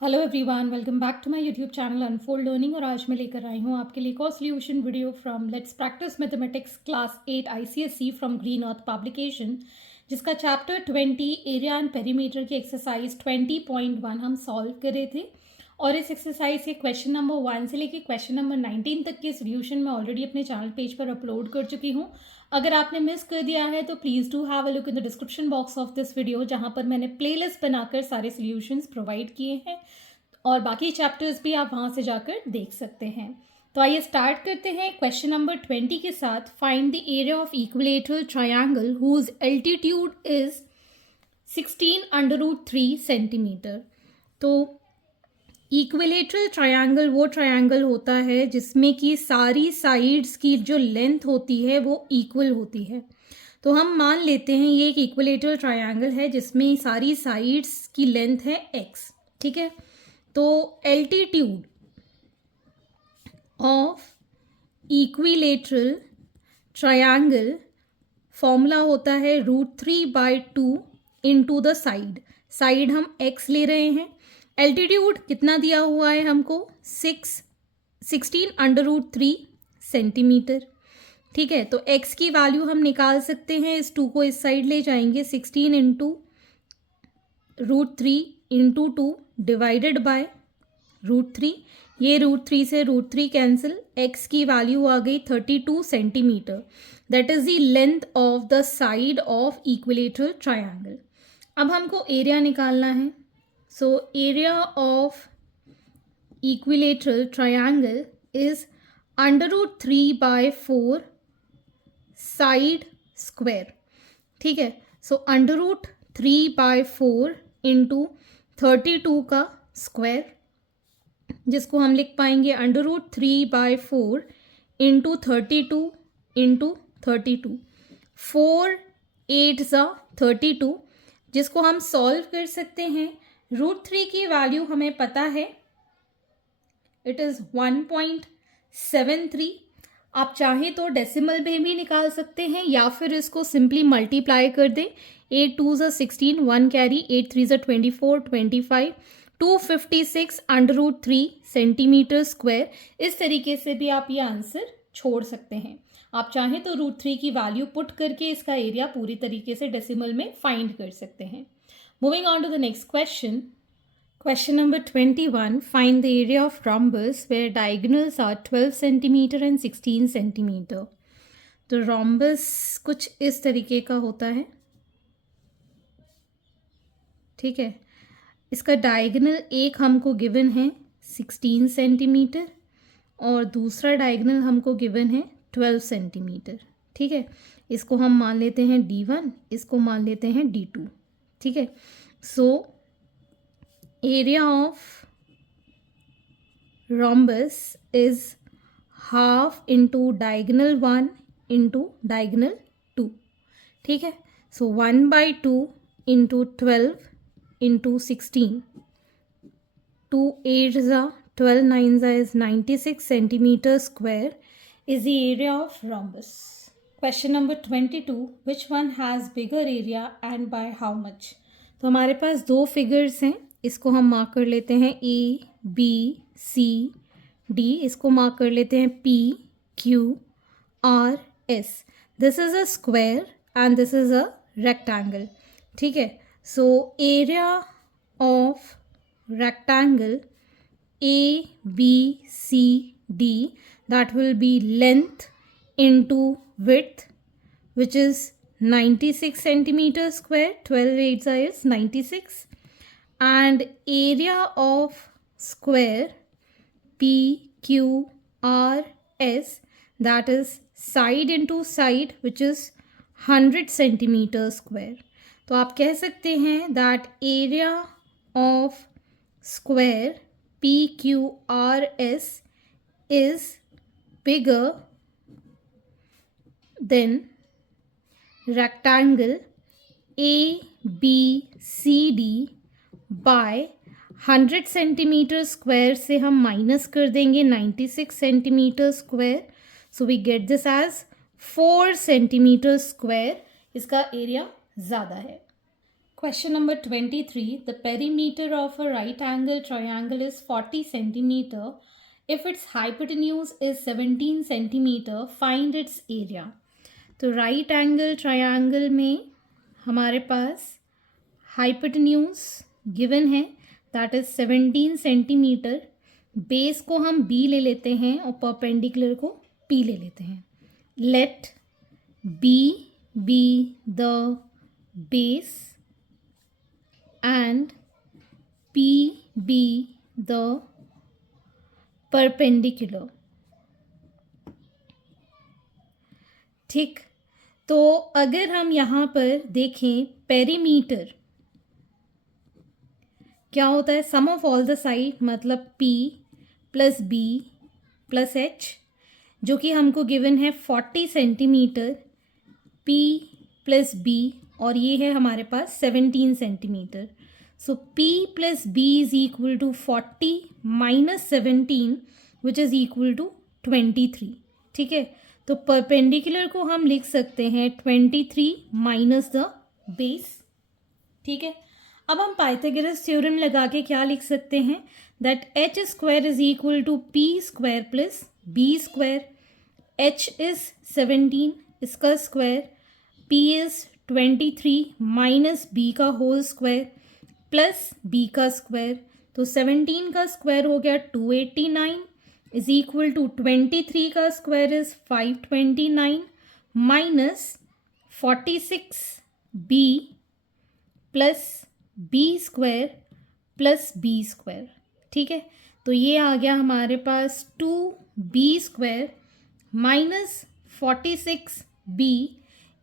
Hello everyone, welcome back to my YouTube channel Unfold Learning. और आज मैं लेकर आई हूँ आपके लिए एक और solution video from let's practice mathematics class 8 ICSE from green earth publication, जिसका चैप्टर 20 एरिया एंड पेरीमीटर की एक्सरसाइज 20.1 हम सॉल्व कर रहे थे। और इस एक्सरसाइज के क्वेश्चन नंबर 1 से लेकर क्वेश्चन नंबर 19 तक के सोल्यूशन मैं ऑलरेडी अपने चैनल पेज पर अपलोड कर चुकी हूँ। अगर आपने मिस कर दिया है तो please do have a look in the description box of this video, जहाँ पर मैंने प्लेलिस्ट बनाकर सारे सॉल्यूशंस प्रोवाइड किए हैं और बाकी चैप्टर्स भी आप वहाँ से जाकर देख सकते हैं। तो आइए स्टार्ट करते हैं क्वेश्चन नंबर 20 के साथ। Find the area of equilateral triangle whose altitude is 16√3 centimetre. तो इक्विलेटरल ट्रायंगल वो ट्रायंगल होता है जिसमें कि सारी साइड्स की जो लेंथ होती है वो इक्वल होती है। तो हम मान लेते हैं ये एक इक्विलेटरल ट्रायंगल है जिसमें सारी साइड्स की लेंथ है x, ठीक है। तो altitude of equilateral triangle formula होता है √3/2 इंटू द साइड हम x ले रहे हैं। एल्टीट्यूड कितना दिया हुआ है हमको 16√3 सेंटीमीटर, ठीक है। तो x की वैल्यू हम निकाल सकते हैं, इस 2 को इस साइड ले जाएंगे, 16 इंटू √3 इंटू 2 डिवाइडेड बाय √3। ये √3 से √3 कैंसिल, x की वैल्यू आ गई 32 centimetre. That is the length of the side of equilateral triangle. अब हमको एरिया निकालना है। So area of equilateral triangle is √3/4 side square, ठीक है। सो √3/4 इंटू 32 का स्क्वायर, जिसको हम लिख पाएंगे √3/4 इंटू 32 इंटू 32, 4 8 32, जिसको हम सॉल्व कर सकते हैं। √3 की वैल्यू हमें पता है, इट इज़ 1.73। आप चाहें तो डेसिमल में भी निकाल सकते हैं या फिर इसको सिंपली मल्टीप्लाई कर दें। 8 2 16, 1 कैरी, 8 3 24, 25, 256 √3 सेंटीमीटर स्क्वायर। इस तरीके से भी आप ये आंसर छोड़ सकते हैं। आप चाहें तो √3 की वैल्यू पुट करके इसका एरिया पूरी तरीके से डेसिमल में फाइंड कर सकते हैं। Moving on to the next question. Question number 21. Find the area of rhombus where diagonals are 12 centimeter and 16 centimeter. तो rhombus कुछ इस तरीके का होता है, ठीक है। इसका डायगोनल एक हमको गिवन है 16 सेंटीमीटर और दूसरा डायगोनल हमको गिवन है 12 सेंटीमीटर, ठीक है। इसको हम मान लेते हैं D1, इसको मान लेते हैं D2, ठीक है। सो area of rhombus is half into diagonal 1 into diagonal 2, ठीक है। So 1/2 into 12 into 16, 2 8 12 9 is 96 centimeter square is the area of rhombus. Question number 22. Which one has bigger area and by how much? तो हमारे पास दो figures हैं, इसको हम mark कर लेते हैं A B C D, इसको मार्क कर लेते हैं P Q R S। This is a square and this is a rectangle, ठीक है। So area of rectangle A B C D, that will be length into width, which is 96 centimeter square, 12 8 is 96, and area of square PQRS, that is side into side, which is 100 centimeter square. तो आप कह सकते हैं that area of square PQRS is bigger than rectangle ABCD by 100 centimetre square से हम minus कर देंगे 96 centimetre square. So we get this as 4 centimetre square. इसका एरिया ज़्यादा है। Question number 23. The perimeter of a right angle triangle is 40 centimeter. If its hypotenuse is 17 centimeter, find its area. तो right angle triangle में हमारे पास hypotenuse given है, that is 17 centimetre. Base को हम B ले लेते हैं और परपेंडिकुलर को पी ले लेते हैं. Let B be the base and P be the perpendicular. ठीक, तो अगर हम यहाँ पर देखें पेरीमीटर क्या होता है, सम ऑफ ऑल द साइड मतलब P plus B plus H, जो कि हमको गिवन है 40 सेंटीमीटर, P प्लस B, और ये है हमारे पास 17 centimetre. So P plus B is equal to 40 minus 17 which is equal to 23. ठीक है, तो परपेंडिकुलर को हम लिख सकते हैं 23 माइनस द बेस. ठीक है, अब हम पाइथागोरस थ्योरम लगा के क्या लिख सकते हैं, that H square is equal to P square plus B square. H is 17, इसका square, P is 23 minus B का होल स्क्वायर प्लस बी का स्क्वायर. तो 17 का स्क्वायर हो गया 289 इज इक्वल टू 23 का square is 529 minus 46 B plus B square plus B square. ठीक है, तो ये आ गया हमारे पास 2b स्क्वायर माइनस 46 बी.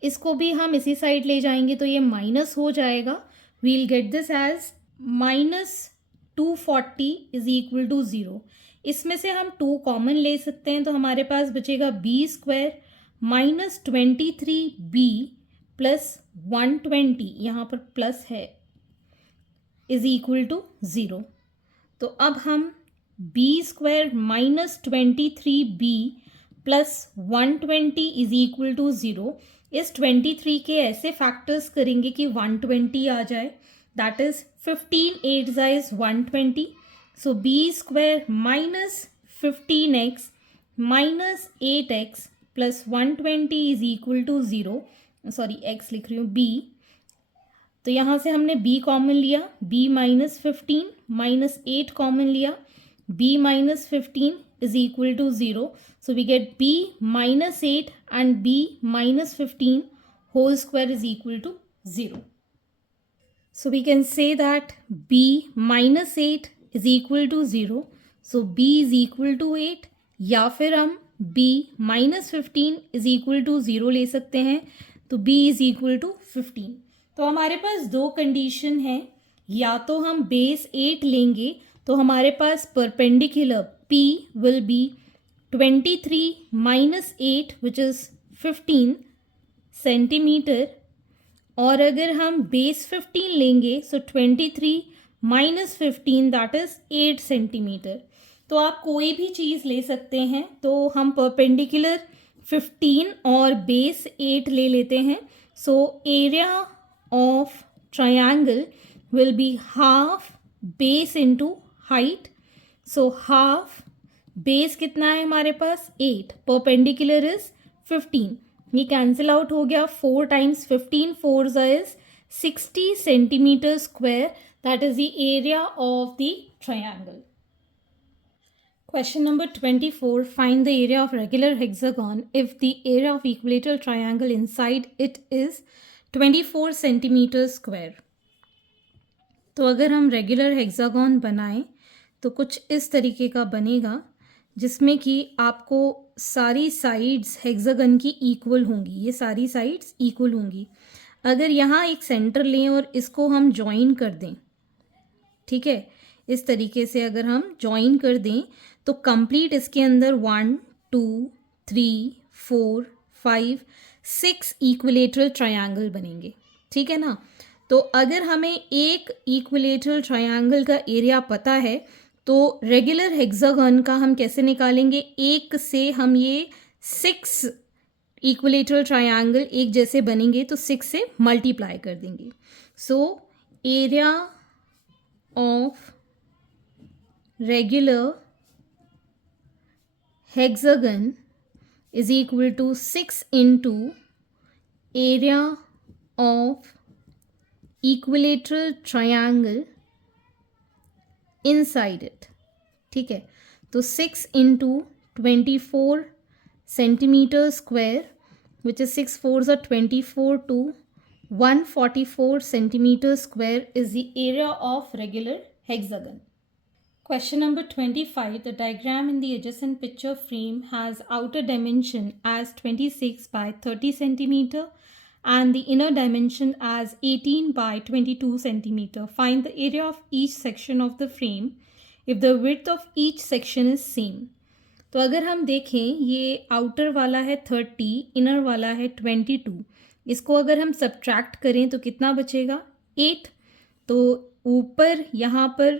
इसको भी हम इसी साइड ले जाएंगे तो ये माइनस हो जाएगा. We'll get this as minus 240 is equal to 0. इसमें से हम 2 कॉमन ले सकते हैं, तो हमारे पास बचेगा B square minus 23b plus 120, यहाँ पर प्लस है, इज इक्वल टू 0. तो अब हम B square minus 23b plus 120 is equal to 0. इस 23 के ऐसे फैक्टर्स करेंगे कि 120 आ जाए, that is 15 8 is 120. So B square minus 15x minus 8x plus 120 is equal to 0. Sorry, x लिख रही हूँ, b. तो यहाँ से हमने b कॉमन लिया, b माइनस 15 माइनस 8 कॉमन लिया, b minus 15 is equal to 0. So we get b minus 8 and b minus 15 whole square is equal to 0. So we can say that b minus 8 is equal to 0. So b is equal to 8, या फिर हम b minus 15 is equal to 0 ले सकते हैं, तो b is equal to 15. तो हमारे पास दो कंडीशन है, या तो हम बेस 8 लेंगे तो हमारे पास perpendicular P will be 23 minus 8 which is 15 centimetre, और अगर हम बेस 15 लेंगे so 23 minus 15 that is 8 centimetre. तो आप कोई भी चीज़ ले सकते हैं, तो हम परपेंडिकुलर 15 और बेस 8 ले लेते हैं. सो area of triangle will be half base into height. So half base कितना है हमारे पास 8, परपेंडिकुलर इज 15, ये कैंसिल आउट हो गया, 4 times 15 4 is 60 centimetre square, that is the area of the triangle. Question number 24. Find the area of regular hexagon if the area of equilateral triangle inside it is 24 centimetre square. तो अगर हम regular hexagon बनाएं तो कुछ इस तरीके का बनेगा, जिसमें कि आपको सारी साइड्स हेक्सागन की इक्वल होंगी, ये सारी साइड्स इक्वल होंगी. अगर यहाँ एक सेंटर लें और इसको हम ज्वाइन कर दें, ठीक है, इस तरीके से अगर हम ज्वाइन कर दें तो कंप्लीट इसके अंदर 1 2 3 4 5 6 इक्विलेटरल ट्रायंगल बनेंगे. ठीक है ना. तो अगर हमें एक इक्विलेटरल ट्रायंगल का एरिया पता है तो रेगुलर हेक्सागन का हम कैसे निकालेंगे, एक से हम ये 6 इक्विलेटरल ट्रायंगल एक जैसे बनेंगे तो 6 से मल्टीप्लाई कर देंगे. सो area of regular hexagon is equal to 6 into area of equilateral triangle inside it. ठीक है, तो 6 into 24 centimeter square, which is 6 fours are 24 to 144 centimeter square is the area of regular hexagon. Question number 25. The diagram in the adjacent picture frame has outer dimension as 26 by 30 centimeter and the inner dimension as 18 by 22 centimeter. Find the area of each section of the frame if the width of each section is same. तो अगर हम देखें, ये outer वाला है 30, inner वाला है 22. इसको अगर हम सब्ट्रैक्ट करें तो कितना बचेगा? 8. तो ऊपर यहाँ पर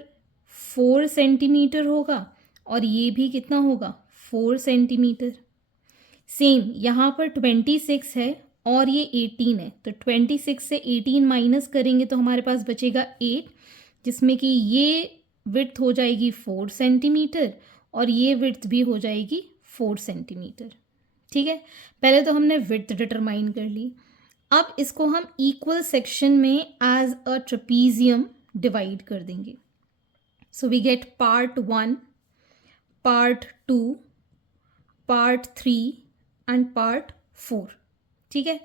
4 सेंटीमीटर होगा और ये भी कितना होगा? 4 सेंटीमीटर. सेम यहाँ पर 26 है और ये 18 है, तो 26 से 18 माइनस करेंगे तो हमारे पास बचेगा 8, जिसमें कि ये विड्थ हो जाएगी 4 सेंटीमीटर और ये विड्थ भी हो जाएगी 4 सेंटीमीटर. ठीक है, पहले तो हमने विड्थ डिटरमाइन कर ली. अब इसको हम इक्वल सेक्शन में एज अ ट्रेपीजियम डिवाइड कर देंगे. So we get part 1, part 2, part 3 and part 4. ठीक है,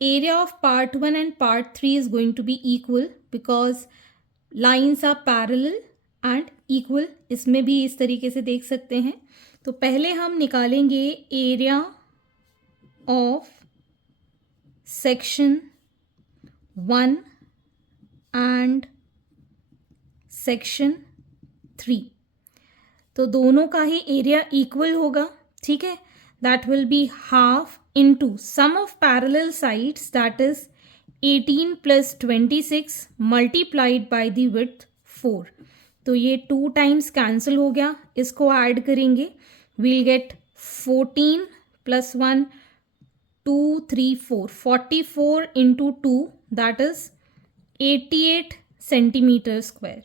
area of part 1 and part 3 is going to be equal because lines are parallel and equal. इसमें भी इस तरीके से देख सकते हैं. तो पहले हम निकालेंगे area of section 1 and section 3. तो दोनों का ही एरिया इक्वल होगा. ठीक है, that will be half into sum of parallel sides that is 18 plus 26 multiplied by the width 4. तो ये 2 टाइम्स कैंसिल हो गया. इसको ऐड करेंगे, we'll get 14 plus 1 2 3 4 44 into 2 that is 88 centimetre square.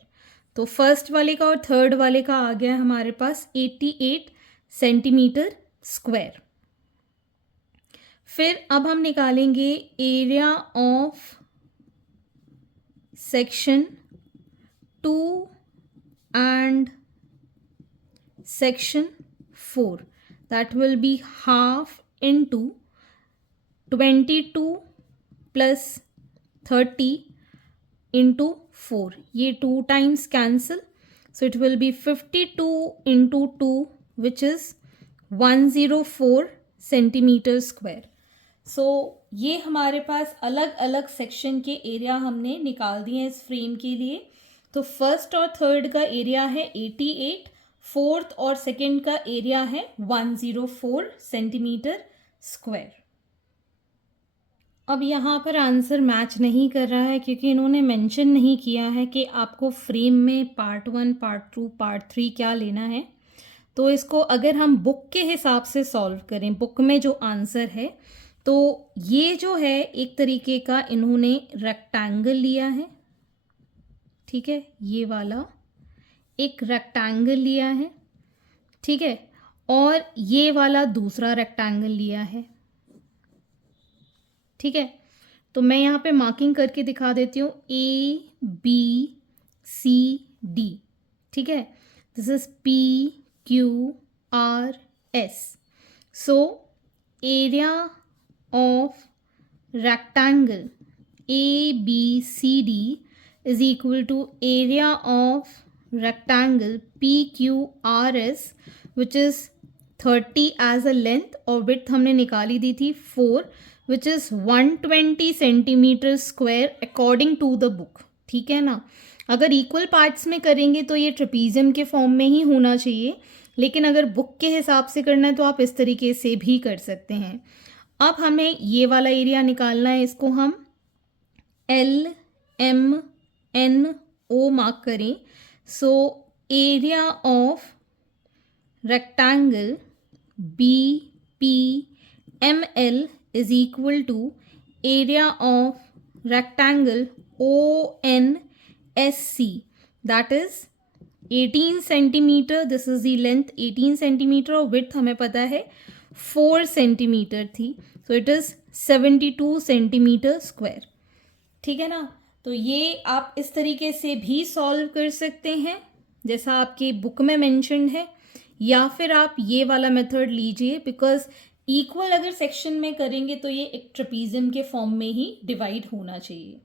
तो फर्स्ट वाले का और थर्ड वाले का आ गया हमारे पास 88 सेंटीमीटर स्क्वायर. फिर अब हम निकालेंगे area of section 2 and section 4. that will be half into 22 plus 30 into 4. ये 2 times cancel, so it will be 52 into 2 which is 104 centimeter square. so ये हमारे पास अलग अलग सेक्शन के एरिया हमने निकाल दिए इस फ्रेम के लिए. तो फर्स्ट और थर्ड का एरिया है 88, फोर्थ और सेकंड का एरिया है 104 सेंटीमीटर स्क्वायर. अब यहाँ पर आंसर मैच नहीं कर रहा है क्योंकि इन्होंने मेंशन नहीं किया है कि आपको फ्रेम में पार्ट 1, पार्ट 2, पार्ट 3 क्या लेना है. तो इसको अगर हम बुक के हिसाब से सॉल्व करें, बुक में जो आंसर है, तो ये जो है एक तरीके का इन्होंने रेक्टेंगल लिया है. ठीक है, ये वाला एक रेक्टेंगल लिया है. ठीक है, और ये वाला दूसरा रेक्टेंगल लिया है. ठीक है, तो मैं यहाँ पे मार्किंग करके दिखा देती हूँ ABCD. ठीक है, this is PQRS. So area of rectangle ABCD is equal to area of rectangle PQRS which is 30 as a length और width हमने निकाली दी थी 4 which is 120 centimeter square according to the book. ठीक है ना. अगर इक्वल पार्ट्स में करेंगे तो ये ट्रेपीजियम के फॉर्म में ही होना चाहिए, लेकिन अगर बुक के हिसाब से करना है तो आप इस तरीके से भी कर सकते हैं. अब हमें ये वाला एरिया निकालना है. इसको हम LMNO मार्क करें. सो area of rectangle BPML is equal to area of rectangle ONAD SC, that is 18 centimetre. This is the length 18 centimetre और विड्थ हमें पता है 4 सेंटीमीटर थी. So it is 72 centimetre square. ठीक है ना. तो ये आप इस तरीके से भी सॉल्व कर सकते हैं जैसा आपके बुक में मेंशन्ड है, या फिर आप ये वाला मेथड लीजिए, बिकॉज इक्वल अगर सेक्शन में करेंगे तो ये एक ट्रेपीजियम के फॉर्म में ही डिवाइड होना चाहिए.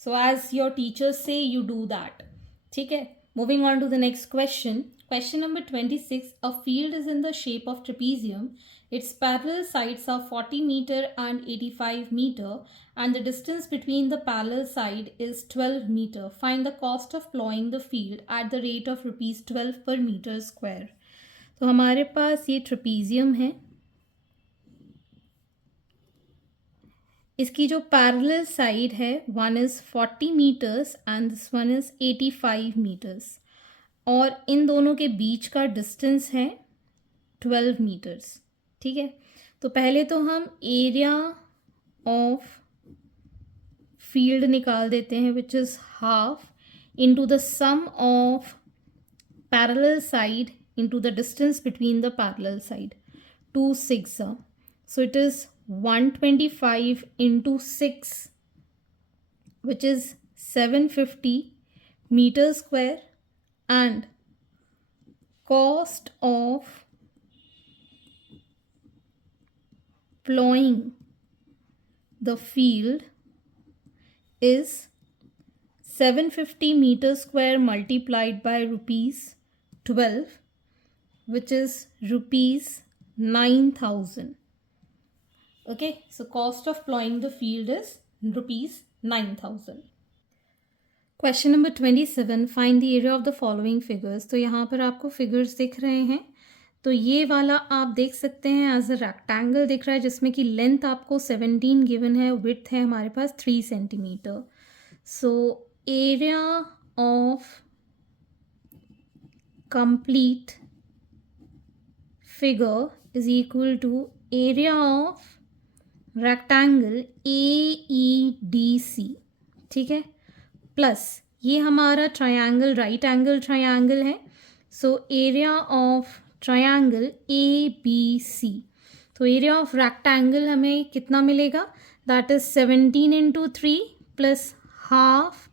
सो एज योर टीचर्स से यू डू दैट. ठीक है. Moving on to the next question. Question number 26. A field is in the shape of trapezium. Its parallel sides are 40 meter and 85 meter and the distance between the parallel side is 12 meter. Find the cost of plowing the field at the rate of rupees 12 per meter square. तो हमारे पास ये trapezium है. इसकी जो parallel side है one is 40 metres and this one is 85 metres, और इन दोनों के बीच का डिस्टेंस है 12 मीटर्स. ठीक है. तो पहले तो हम एरिया ऑफ फील्ड निकाल देते हैं which is half into the sum of parallel side into the distance between the parallel side. 2 6. So it is 125 into 6, which is 750 meters square, and cost of plowing the field is 750 meters square multiplied by rupees 12, which is rupees 9,000. Okay, so cost of plowing the field is rupees 9,000. Question number 27. Find the area of the following figures. तो यहाँ पर आपको figures दिख रहे हैं. तो ये वाला आप देख सकते हैं एज अ रेक्टेंगल दिख रहा है जिसमें कि लेंथ आपको 17 गिवन है, विड्थ है हमारे पास 3 centimetre. So area of complete figure is equal to area of rectangle AEDC. ठीक है. प्लस ये हमारा ट्रायंगल राइट एंगल ट्रायंगल है. So area of triangle ABC. तो एरिया ऑफ रेक्टेंगल हमें कितना मिलेगा? That is 17 into 3 plus half,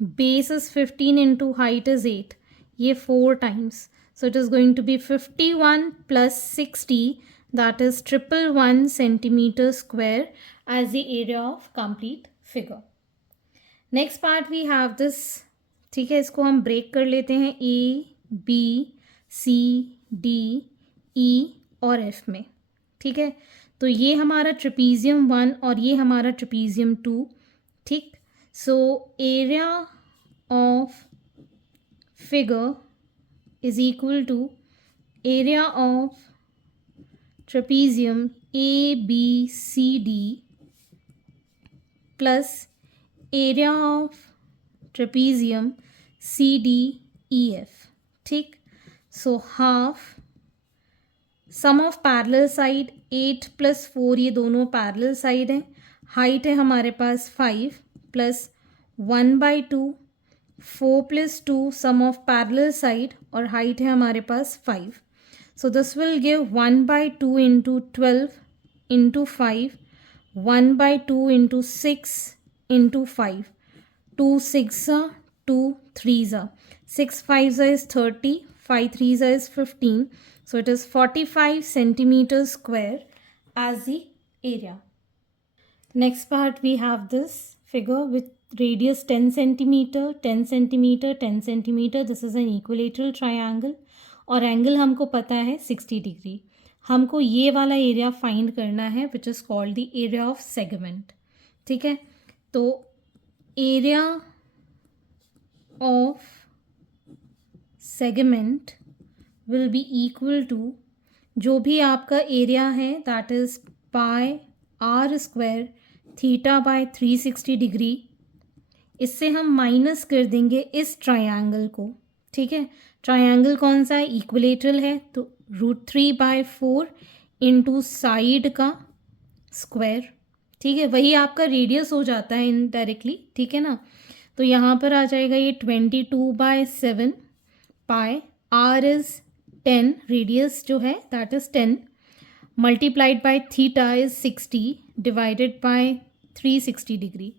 base is 15 into height is 8. ये 4 times. So it is going to be 51 plus 60. That is 111 centimeter square as the area of complete figure. Next part we have this. ठीक है. इसको हम break कर लेते हैं A, B, C, D, E और F में. ठीक है. तो ये हमारा ट्रेपीजियम 1 और ये हमारा ट्रेपीजियम 2. ठीक. So area of figure is equal to area of trapezium ABCD plus area of trapezium CDEF. ठीक. So half sum of parallel side 8 plus 4, ये दोनों पैरेलल साइड हैं. हाइट है हमारे पास 5 plus 1/2, 4 plus 2 sum of parallel side, और height है हमारे पास 5. So this will give 1/2 into 12 into 5, 1/2 into 6 into 5. 2 6 are 2 3s are 6 5s is 30, 5 3s is 15. So it is 45 centimeters square as the area. Next part we have this figure with radius 10 centimeter, 10 centimeter, 10 centimeter. This is an equilateral triangle. और angle हमको पता है 60 degree. हमको ये वाला area find करना है which is called the area of segment. ठीक है. तो area of segment will be equal to जो भी आपका एरिया है that is pi r square theta by 360 degree. इससे हम माइनस कर देंगे इस ट्रायंगल को. ठीक है. ट्रायंगल कौन सा है? इक्विलेटरल है. तो √3/4 इंटू साइड का स्क्वायर. ठीक है. वही आपका रेडियस हो जाता है इनडायरेक्टली. ठीक है ना. तो यहाँ पर आ जाएगा ये 22/7 पाई, r इज़ 10, रेडियस जो है that is 10, multiplied by theta is 60 divided by 360 degree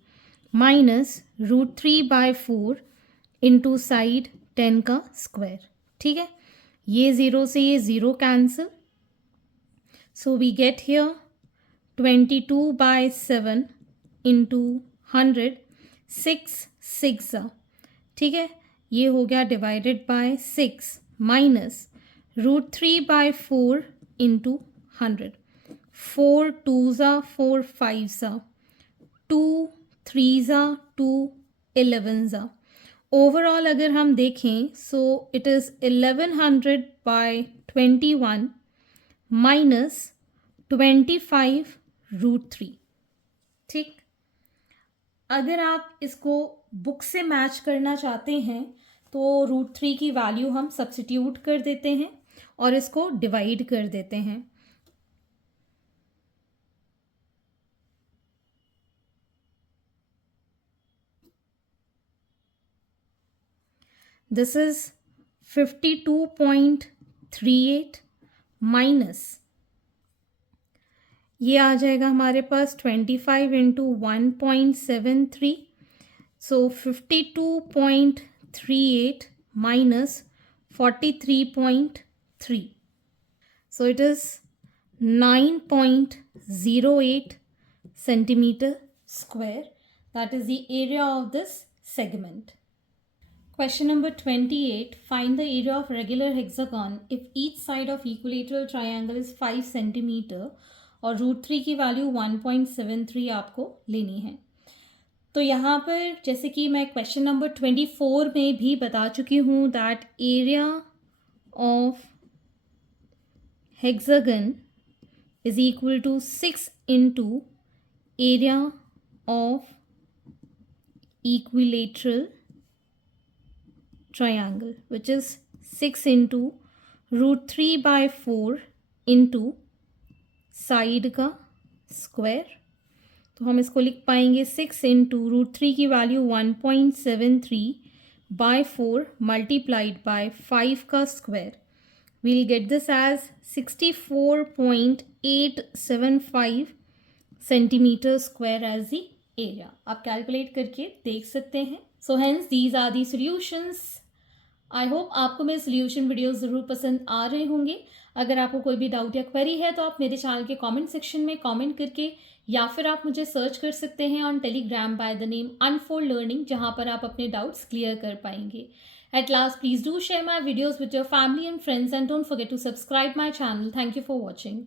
minus √3/4 into side 10 का स्क्वायर. ठीक है, ये 0 से ये 0 cancel. So we get here 22/7 into 100, 6 ठीक है, ये हो गया divided by 6 minus √3/4 into 100. 4 2s 4 5s 2 3s 2 11s. Overall अगर हम देखें सो इट इज़ 1100/21 माइनस 25√3. ठीक, अगर आप इसको बुक से मैच करना चाहते हैं तो √3 की वैल्यू हम सब्स्टिट्यूट कर देते हैं और इसको डिवाइड कर देते हैं. दिस इज 52.38 माइनस ये आ जाएगा हमारे पास 25 into 1.73. So 52.38 minus 43.3. So it is 9.08 centimeter square. That is the area of this segment. Question number 28. Find the area of regular hexagon if each side of equilateral triangle is 5 centimeter और √3 की value 1.73 आपको लेनी है. तो यहाँ पर जैसे कि मैं क्वेश्चन नंबर 24 में भी बता चुकी हूँ that area of hexagon is equal to 6 into area of equilateral triangle which is 6 into √3/4 into side का स्क्वायर. तो हम इसको लिख पाएंगे 6 इंटू √3 की वैल्यू 1.73/4 मल्टीप्लाइड बाय 5 का square. We'll get this as 64.875 centimetre square as the area. आप calculate करके देख सकते हैं. So hence these are the solutions. I hope आपको मेरे सोल्यूशन वीडियोस ज़रूर पसंद आ रहे होंगे. अगर आपको कोई भी डाउट या क्वेरी है तो आप मेरे चैनल के कमेंट सेक्शन में कमेंट करके या फिर आप मुझे सर्च कर सकते हैं on Telegram by the name Unfold Learning, जहां पर आप अपने डाउट्स क्लियर कर पाएंगे. At last please do share my videos with your family and friends and don't forget to subscribe my channel. Thank you for watching.